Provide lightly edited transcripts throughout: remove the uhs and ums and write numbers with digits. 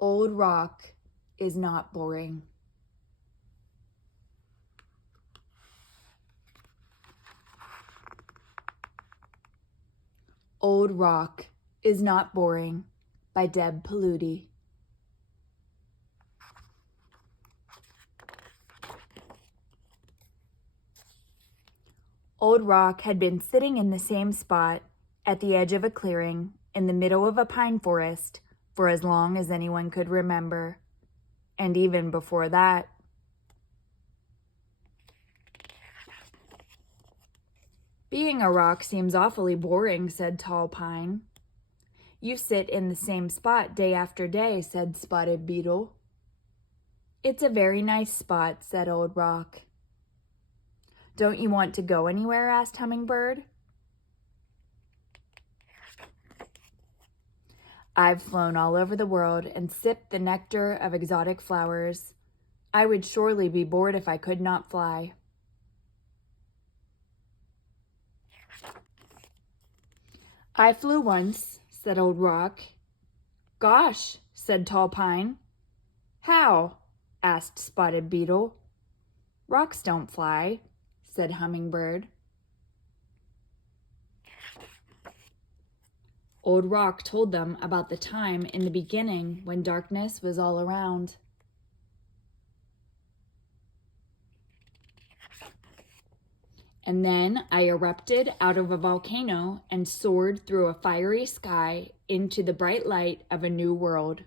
Old rock is not boring. Old Rock is Not Boring by Deb Pilutti. Old Rock had been sitting in the same spot at the edge of a clearing in the middle of a pine forest for as long as anyone could remember, and even before that. Being a rock seems awfully boring, said Tall Pine. You sit in the same spot day after day, said Spotted Beetle. It's a very nice spot, said Old Rock. Don't you want to go anywhere? Asked Hummingbird. I've flown all over the world and sipped the nectar of exotic flowers. I would surely be bored if I could not fly. I flew once, said Old Rock. Gosh, said Tall Pine. How? Asked Spotted Beetle. Rocks don't fly, said Hummingbird. Old Rock told them about the time in the beginning when darkness was all around. And then I erupted out of a volcano and soared through a fiery sky into the bright light of a new world.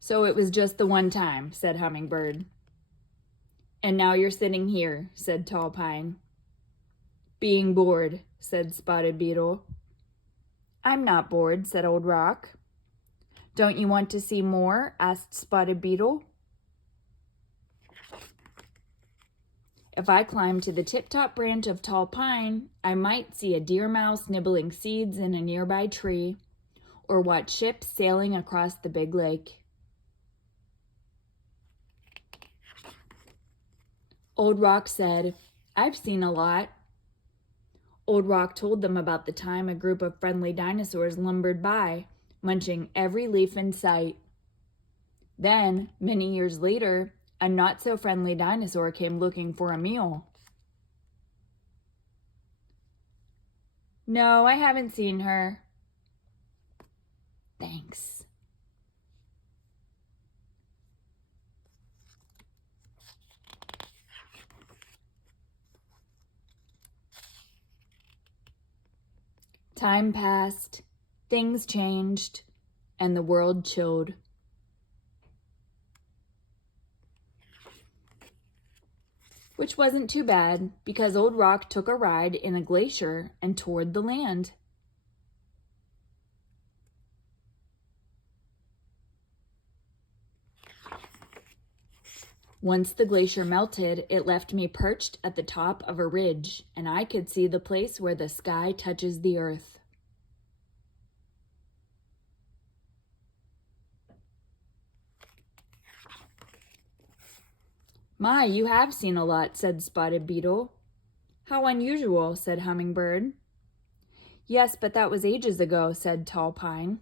So it was just the one time, said Hummingbird. And now you're sitting here, said Tall Pine. Being bored, said Spotted Beetle. I'm not bored, said Old Rock. Don't you want to see more? Asked Spotted Beetle. If I climbed to the tip-top branch of Tall Pine, I might see a deer mouse nibbling seeds in a nearby tree, or watch ships sailing across the big lake. Old Rock said, I've seen a lot. Old Rock told them about the time a group of friendly dinosaurs lumbered by, munching every leaf in sight. Then, many years later, a not-so-friendly dinosaur came looking for a meal. No, I haven't seen her. Thanks. Time passed, things changed, and the world chilled. Which wasn't too bad, because Old Rock took a ride in a glacier and toured the land. Once the glacier melted, it left me perched at the top of a ridge, and I could see the place where the sky touches the earth. My, you have seen a lot, said Spotted Beetle. How unusual, said Hummingbird. Yes, but that was ages ago, said Tall Pine.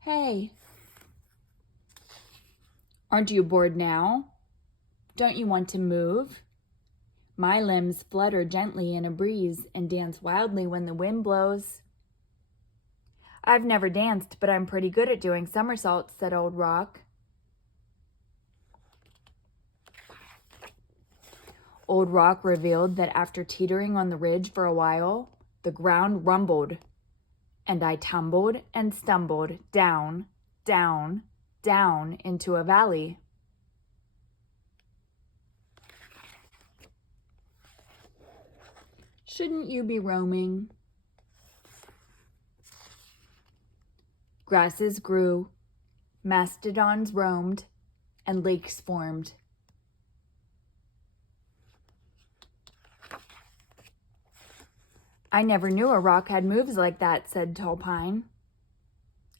Hey. Aren't you bored now? Don't you want to move? My limbs flutter gently in a breeze and dance wildly when the wind blows. I've never danced, but I'm pretty good at doing somersaults, said Old Rock. Old Rock revealed that after teetering on the ridge for a while, the ground rumbled, and I tumbled and stumbled down, down, down into a valley. Shouldn't you be roaming? Grasses grew, mastodons roamed, and lakes formed. I never knew a rock had moves like that, said Tall Pine.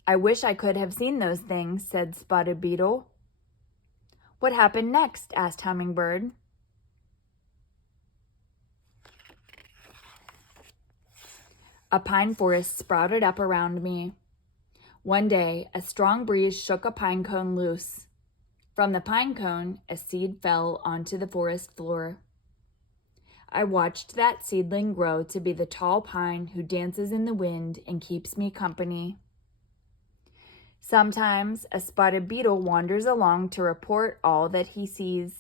I wish I could have seen those things, said Spotted Beetle. What happened next? Asked Hummingbird. A pine forest sprouted up around me. One day, a strong breeze shook a pine cone loose. From the pine cone, a seed fell onto the forest floor. I watched that seedling grow to be the tall pine who dances in the wind and keeps me company. Sometimes a spotted beetle wanders along to report all that he sees.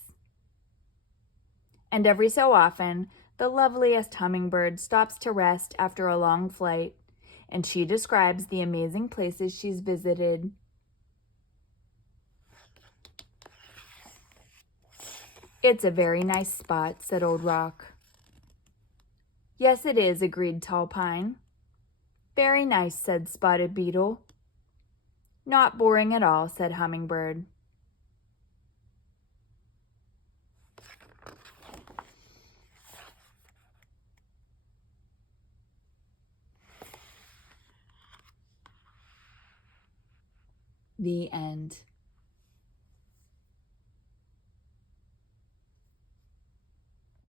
And every so often, the loveliest hummingbird stops to rest after a long flight, and she describes the amazing places she's visited. It's a very nice spot, said Old Rock. Yes, it is, agreed Tall Pine. Very nice, said Spotted Beetle. Not boring at all, said Hummingbird. The end.